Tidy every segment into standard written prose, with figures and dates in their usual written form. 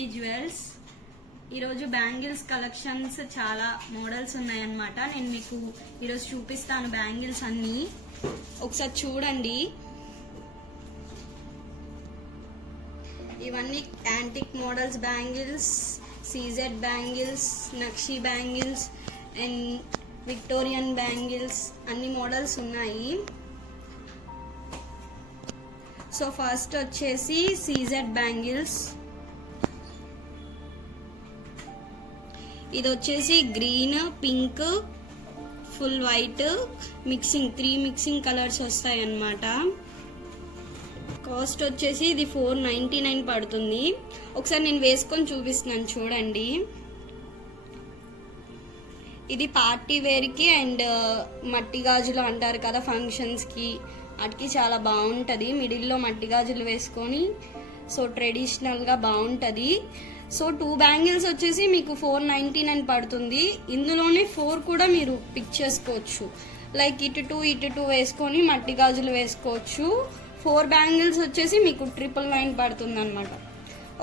CD jewels. ఈరోజు bangles collections చాలా models ఉన్నాయన్నమాట. నేను మీకు ఈరోజు చూపిస్తాను బ్యాంగిల్స్ అన్నీ. ఒకసారి చూడండి. ఇవన్నీ antique models bangles, CZ bangles, nakshi bangles and Victorian bangles అన్ని మోడల్స్ ఉన్నాయి. సో ఫస్ట్ వచ్చేసి సీజెడ్ బ్యాంగిల్స్. ఇది వచ్చేసి green, pink, full white mixing, 3 mixing colours వస్తాయి అన్నమాట. కాస్ట్ వచ్చేసి ఇది 499 పడుతుంది. ఒకసారి నేను వేసుకొని చూపిస్తున్నాను చూడండి. ఇది పార్టీ వేర్కి అండ్ మట్టి గాజులు అంటారు కదా ఫంక్షన్స్కి, వాటికి చాలా బాగుంటుంది. మిడిల్లో మట్టి గాజులు వేసుకొని సో ట్రెడిషనల్గా బాగుంటుంది. సో 2 బ్యాంగిల్స్ వచ్చేసి మీకు 499 పడుతుంది. ఇందులోనే 4 కూడా మీరు పిక్ చేసుకోవచ్చు. లైక్ ఇటు 2 వేసుకొని మట్టి గాజులు వేసుకోవచ్చు. 4 బ్యాంగిల్స్ వచ్చేసి మీకు 999 పడుతుంది అనమాట.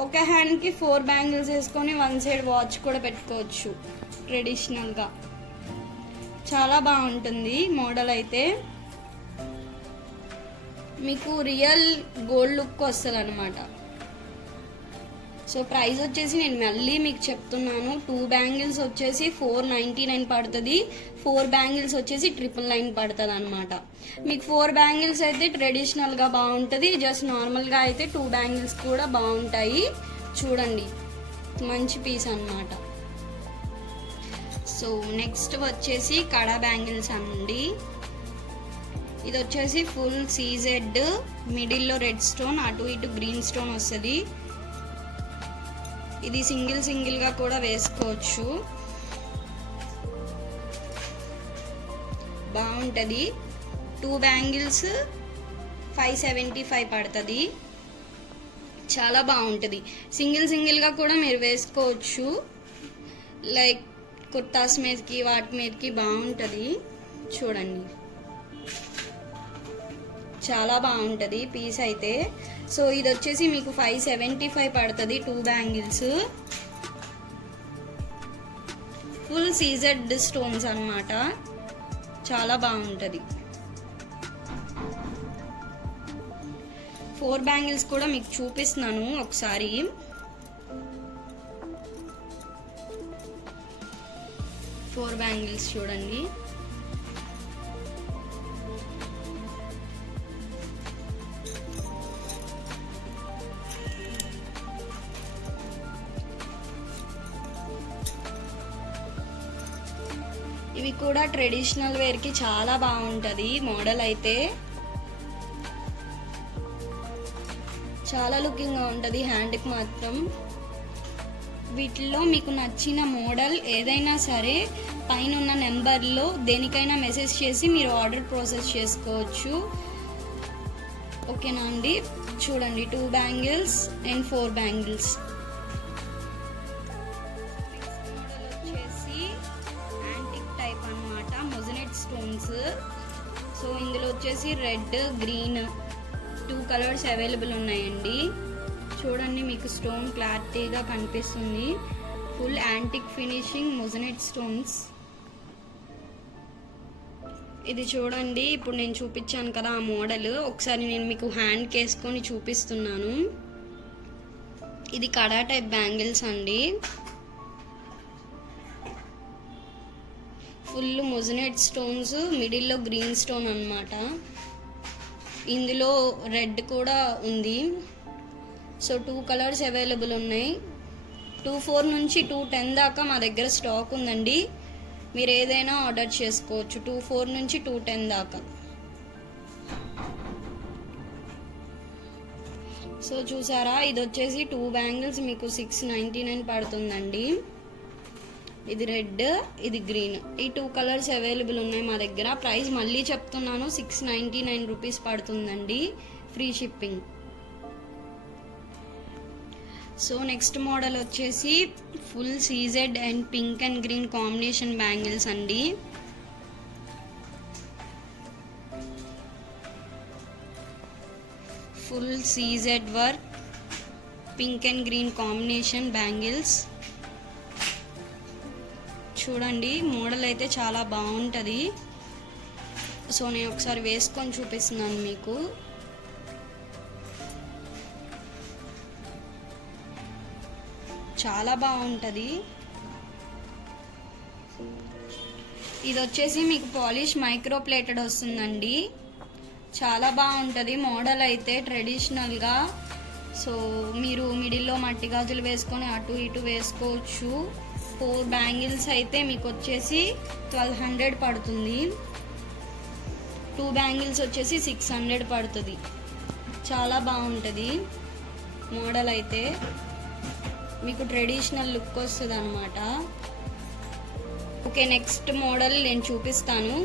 ఒక హ్యాండ్కి 4 బ్యాంగిల్స్ వేసుకొని 1 సైడ్ వాచ్ కూడా పెట్టుకోవచ్చు ట్రెడిషనల్గా. చాలా బాగుంటుంది మోడల్ అయితే. మీకు రియల్ గోల్డ్ లుక్ వస్తుంది అనమాట. సో ప్రైస్ వచ్చేసి నేను మళ్ళీ మీకు చెప్తున్నాను. 2 బ్యాంగిల్స్ వచ్చేసి 499 పడుతుంది. 4 బ్యాంగిల్స్ వచ్చేసి 999 పడుతుంది అనమాట. మీకు 4 బ్యాంగిల్స్ అయితే ట్రెడిషనల్గా బాగుంటుంది. జస్ట్ నార్మల్గా అయితే 2 బ్యాంగిల్స్ కూడా బాగుంటాయి. చూడండి, మంచి పీస్ అనమాట. సో నెక్స్ట్ వచ్చేసి కడా బ్యాంగిల్స్ అండి. ఇది వచ్చేసి ఫుల్ సీజెడ్, మిడిల్లో రెడ్ స్టోన్, అటు ఇటు గ్రీన్ స్టోన్ వస్తుంది. ఇది సింగిల్గా కూడా వేసుకోవచ్చు, బాగుంటుంది. 2 బ్యాంగిల్స్ 575 పడుతుంది. చాలా బాగుంటుంది. సింగిల్గా కూడా మీరు వేసుకోవచ్చు. లైక్ కుర్తాస్ మీదకి వాటి మీదకి బాగుంటుంది. చూడండి, చాలా బాగుంటుంది పీస్ అయితే. సో ఇది వచ్చేసి మీకు 575 పడుతుంది. 2 బ్యాంగిల్స్ ఫుల్ సీజెడ్ స్టోన్స్ అన్నమాట. చాలా బాగుంటుంది. 4 బ్యాంగిల్స్ కూడా మీకు చూపిస్తున్నాను ఒకసారి. ఫోర్ బ్యాంగిల్స్ చూడండి. ఇవి కూడా ట్రెడిషనల్ వేర్కి చాలా బాగుంటుంది మోడల్ అయితే. చాలా లుకింగ్గా ఉంటుంది హ్యాండ్కి మాత్రం. వీటిలో మీకు నచ్చిన మోడల్ ఏదైనా సరే పైన ఉన్న నెంబర్లో దేనికైనా మెసేజ్ చేసి మీరు ఆర్డర్ ప్రాసెస్ చేసుకోవచ్చు. ఓకేనా అండి. చూడండి, 2 bangles and 4 bangles. Stones. So ఇందులో వచ్చేసి రెడ్, గ్రీన్ 2 కలర్స్ అవైలబుల్ ఉన్నాయండి. చూడండి, మీకు స్టోన్ క్లారిటీగా కనిపిస్తుంది. Full antique finishing మొజనెట్ stones. ఇది చూడండి, ఇప్పుడు నేను చూపించాను కదా ఆ మోడల్. ఒకసారి నేను మీకు హ్యాండ్కి వేసుకొని చూపిస్తున్నాను. ఇది కడా టైప్ బ్యాంగిల్స్ అండి. ఫుల్ మొజనెట్ స్టోన్స్, మిడిల్లో గ్రీన్ స్టోన్ అన్నమాట. ఇందులో రెడ్ కూడా ఉంది. సో 2 కలర్స్ అవైలబుల్ ఉన్నాయి. 24 నుంచి 210 దాకా మా దగ్గర స్టాక్ ఉందండి. మీరు ఏదైనా ఆర్డర్ చేసుకోవచ్చు 24 నుంచి 210 దాకా. సో చూసారా, ఇది వచ్చేసి 2 బ్యాంగిల్స్ మీకు 699 పడుతుందండి. ఇది రెడ్, ఇది గ్రీన్. ఈ 2 కలర్స్ అవైలబుల్ ఉన్నాయి మా దగ్గర. ప్రైస్ మళ్ళీ చెప్తున్నాను, 699 రూపీస్ పడుతుందండి, free shipping. So next model వచ్చేసి full CZ and pink and green combination bangles అండి. Full CZ work, pink and green combination bangles. చూడండి మోడల్ అయితే చాలా బాగుంటుంది. సో నేను ఒకసారి వేసుకొని చూపిస్తున్నాను మీకు. చాలా బాగుంటుంది. ఇది వచ్చేసి మీకు పాలిష్ మైక్రో ప్లేటెడ్ వస్తుందండి. చాలా బాగుంటుంది మోడల్ అయితే ట్రెడిషనల్గా. సో మీరు మిడిల్లో మట్టి గాజులు వేసుకొని అటు ఇటు వేసుకోవచ్చు. 4 బ్యాంగిల్స్ అయితే మీకు వచ్చేసి 1200 పడుతుంది. 2 బ్యాంగిల్స్ వచ్చేసి 600 పడుతుంది. చాలా బాగుంటుంది మోడల్ అయితే. మీకు ట్రెడిషనల్ లుక్ వస్తుంది అన్నమాట. ఓకే, నెక్స్ట్ మోడల్ నేను చూపిస్తాను.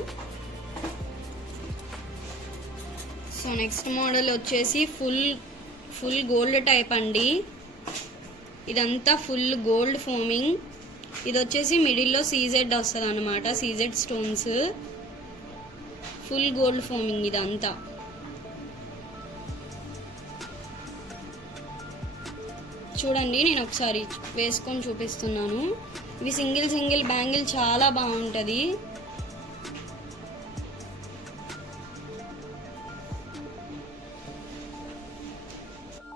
సో నెక్స్ట్ మోడల్ వచ్చేసి ఫుల్ గోల్డ్ టైప్ అండి. ఇదంతా ఫుల్ గోల్డ్ ఫోమింగ్. ఇది వచ్చేసి మిడిల్లో సీజెడ్ వస్తుంది అనమాట, CZ stones. Full gold foaming ఇదంతా. చూడండి నేను ఒకసారి వేసుకొని చూపిస్తున్నాను. ఇవి సింగిల్ బ్యాంగిల్ చాలా బాగుంటుంది.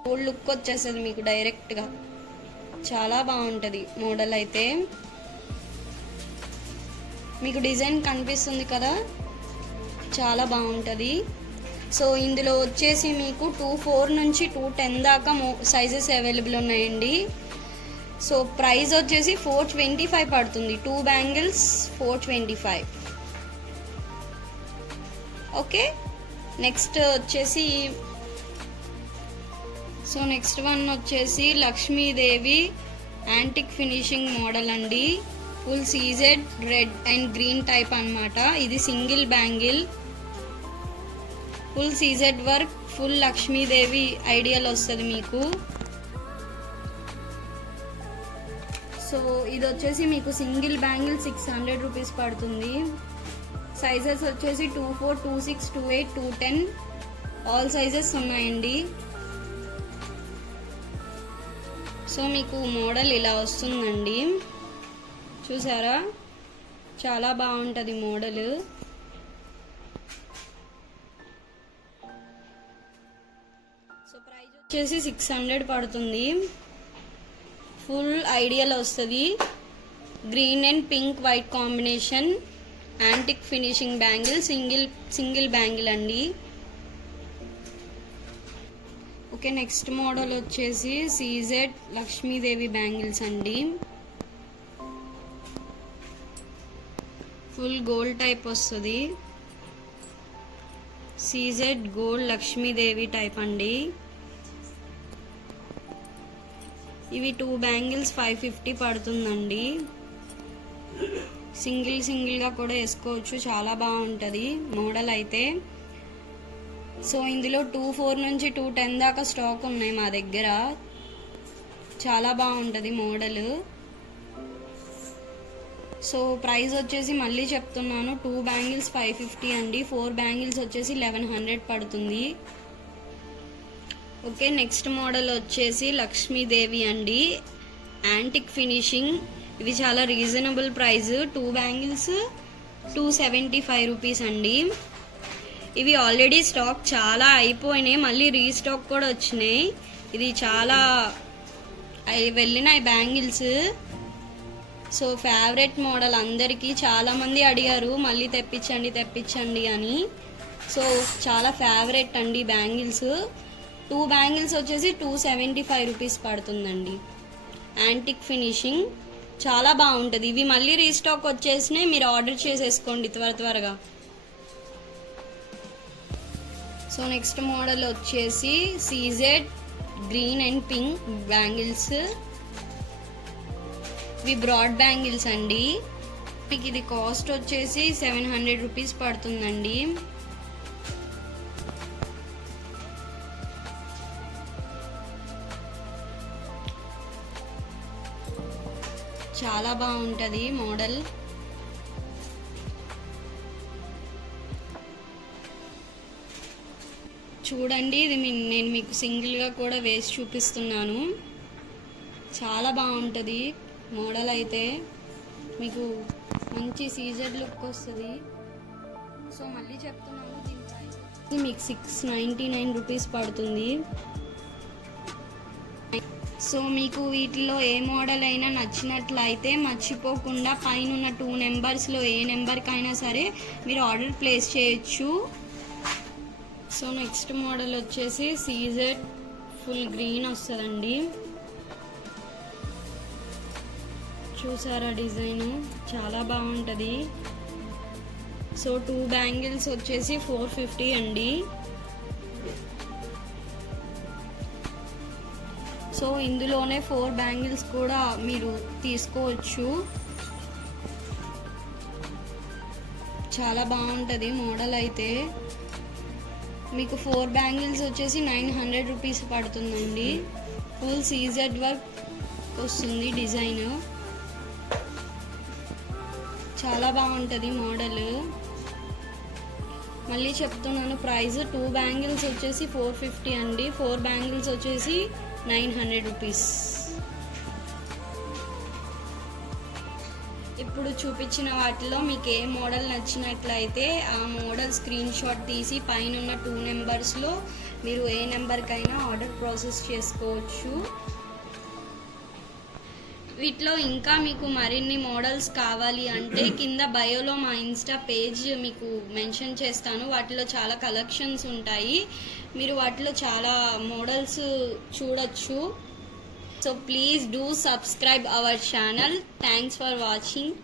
గోల్డ్ లుక్ వచ్చేస్తుంది మీకు డైరెక్ట్గా. చాలా బాగుంటుంది మోడల్ అయితే. మీకు డిజైన్ కనిపిస్తుంది కదా, చాలా బాగుంటుంది. సో ఇందులో వచ్చేసి మీకు 2.4 నుంచి 2.10 దాకా సైజెస్ అవైలబుల్ ఉన్నాయండి. సో ప్రైస్ వచ్చేసి 425 పడుతుంది. 2 బ్యాంగిల్స్ 425. ఓకే, నెక్స్ట్ వచ్చేసి సో నెక్స్ట్ వన్ వచ్చేసి లక్ష్మీదేవి యాంటిక్ ఫినిషింగ్ మోడల్ అండి. Full CZ red and green type అన్నమాట. ఇది single bangle, full CZ work, full Lakshmidevi ideal వస్తుంది మీకు. సో ఇది వచ్చేసి మీకు సింగిల్ బ్యాంగిల్ 600 రూపీస్ పడుతుంది. సైజెస్ వచ్చేసి 2.4, 2.6, 2.8, 2.10 ఆల్ సైజెస్ ఉన్నాయండి. సో మీకు మోడల్ ఇలా వస్తుందండి. చూసారా, చాలా బాగుంటుంది మోడల్. సో ప్రైస్ వచ్చేసి 600 పడుతుంది. ఫుల్ ఐడియల్ వస్తుంది. Green and pink white combination antique finishing bangle, single bangle అండి. ఓకే, నెక్స్ట్ మోడల్ వచ్చేసి సీజెడ్ లక్ష్మీదేవి బ్యాంగిల్స్ అండి. ఫుల్ గోల్డ్ టైప్ వస్తుంది. సీజెడ్ గోల్డ్ లక్ష్మీదేవి టైప్ అండి. ఇవి 2 బ్యాంగిల్స్ 550 పడుతుందండి. సింగిల్గా కూడా వేసుకోవచ్చు. చాలా బాగుంటుంది మోడల్ అయితే. సో ఇందులో 2.4 నుంచి 2.10 దాకా స్టాక్ ఉన్నాయి మా దగ్గర. చాలా బాగుంటుంది మోడల్. సో ప్రైస్ వచ్చేసి మళ్ళీ చెప్తున్నాను, 2 బ్యాంగిల్స్ 550 అండి. 4 బ్యాంగిల్స్ వచ్చేసి 1100 పడుతుంది. ఓకే, నెక్స్ట్ మోడల్ వచ్చేసి లక్ష్మీదేవి అండి, యాంటిక్ ఫినిషింగ్. ఇవి చాలా రీజనబుల్ ప్రైస్. 2 బ్యాంగిల్స్ 275 రూపీస్ అండి. ఇవి ఆల్రెడీ స్టాక్ చాలా అయిపోయినాయి, మళ్ళీ రీస్టాక్ కూడా వచ్చినాయి. ఇది చాలా వెళ్ళినాయి బ్యాంగిల్స్. సో ఫేవరెట్ మోడల్ అందరికీ. చాలామంది అడిగారు మళ్ళీ తెప్పించండి అని. సో చాలా ఫేవరెట్ అండి బ్యాంగిల్స్. 2 బ్యాంగిల్స్ వచ్చేసి 275 రూపీస్ పడుతుందండి. యాంటిక్ ఫినిషింగ్ చాలా బాగుంటుంది. ఇవి మళ్ళీ రీస్టాక్ వచ్చేసినాయి, మీరు ఆర్డర్ చేసేసుకోండి త్వరగా. సో నెక్స్ట్ మోడల్ వచ్చేసి CZ green and pink bangles. ఇవి బ్రాడ్ బ్యాంగిల్స్ అండి. మీకు ఇది కాస్ట్ వచ్చేసి 700 రూపీస్ పడుతుందండి. చాలా బాగుంటుంది మోడల్. చూడండి, ఇది నేను మీకు సింగిల్గా కూడా వేసి చూపిస్తున్నాను. చాలా బాగుంటుంది మోడల్ అయితే, మీకు మంచి సీజర్ లుక్ వస్తుంది. సో మళ్ళీ చెప్తున్నాను, దీని ప్రైస్ మీకు 699 రూపీస్ పడుతుంది. సో మీకు వీటిలో ఏ మోడల్ అయినా నచ్చినట్లయితే మర్చిపోకుండా పైన ఉన్న 2 నెంబర్స్లో ఏ నెంబర్కైనా సరే మీరు ఆర్డర్ ప్లేస్ చేయొచ్చు. సో నెక్స్ట్ మోడల్ వచ్చేసి సీజెడ్ ఫుల్ గ్రీన్ వస్తుందండి. చూసారా డిజైన్, చాలా బాగుంటుంది. సో 2 బ్యాంగిల్స్ వచ్చేసి 450 అండి. సో ఇందులోనే 4 బ్యాంగిల్స్ కూడా మీరు తీసుకోవచ్చు. చాలా బాగుంటుంది మోడల్ అయితే. మీకు 4 బ్యాంగిల్స్ వచ్చేసి 900 రూపీస్ పడుతుందండి. ఫుల్ సీజెడ్ వర్క్ వస్తుంది డిజైన్. చాలా బాగుంటుంది మోడల్. మళ్ళీ చెప్తున్నాను ప్రైస్, 2 బ్యాంగిల్స్ వచ్చేసి 450 అండి, 4 బ్యాంగిల్స్ వచ్చేసి 900 రూపీస్. ఇప్పుడు చూపించిన వాటిలో మీకు ఏ మోడల్ నచ్చినట్లయితే ఆ మోడల్ స్క్రీన్ షాట్ తీసి పైన ఉన్న 2 నెంబర్స్లో మీరు ఏ నెంబర్కైనా ఆర్డర్ ప్రాసెస్ చేసుకోవచ్చు. వీటిలో ఇంకా మీకు మరిన్ని మోడల్స్ కావాలి అంటే కింద బయోలో మా ఇన్స్టా పేజ్ మీకు మెన్షన్ చేస్తాను. వాటిలో చాలా కలెక్షన్స్ ఉంటాయి, మీరు వాటిలో చాలా మోడల్స్ చూడొచ్చు. So please do subscribe our channel. Thanks for watching.